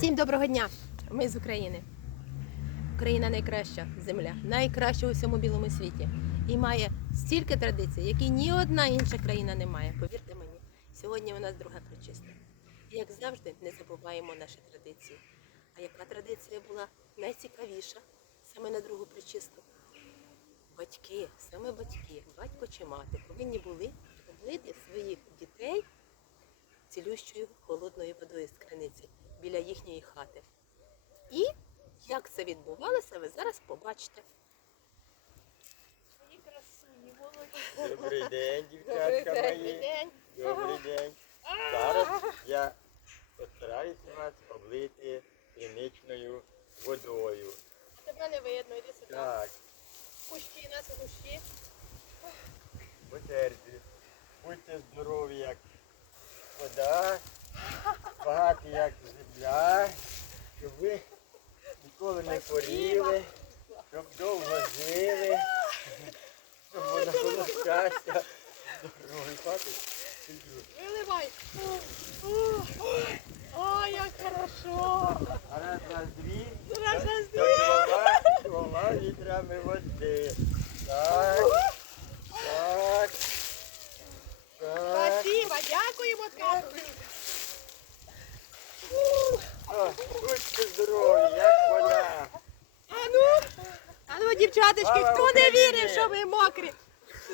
Всім доброго дня! Ми з України. Україна найкраща земля, найкраща у всьому білому світі. І має стільки традицій, які ні одна інша країна не має. Повірте мені, сьогодні у нас друга причиста. І як завжди, не забуваємо наші традиції. А яка традиція була найцікавіша саме на другу причисту? Батьки, саме батьки, батько чи мати, повинні були облити своїх дітей цілющою холодною водою з криниці біля їхньої хати. І як це відбувалося, ви зараз побачите. Добрий день, дівчатка мої. Добрий день. Зараз я постараюся вас облити криничною водою. Тебе не видно, йди сюди. Так, Кущі нас кущі. потерпі. Будьте здорові, як вода, багаті, як земля, щоб ви ніколи не хворіли, щоб довго жили, щоб воно було щастя, здоров'я. Хватить? Виливай. Ой, як хорошо. А раз, раз, дві. Раз, раз, Та Двома, літрами води. Так. Так. Так. Спасибо, дякуємо, Карпі. Будьте здорові, як вода. Ану, ану, ну, дівчаточки, Слава хто не Україні! вірить, що ви мокрі?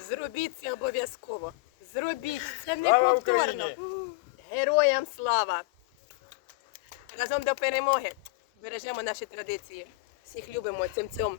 Зробіть це обов'язково. Зробіть, це Слава неповторно. Україні! Героям слава! Разом до перемоги. Бережемо наші традиції. Всіх любимо цим цьом.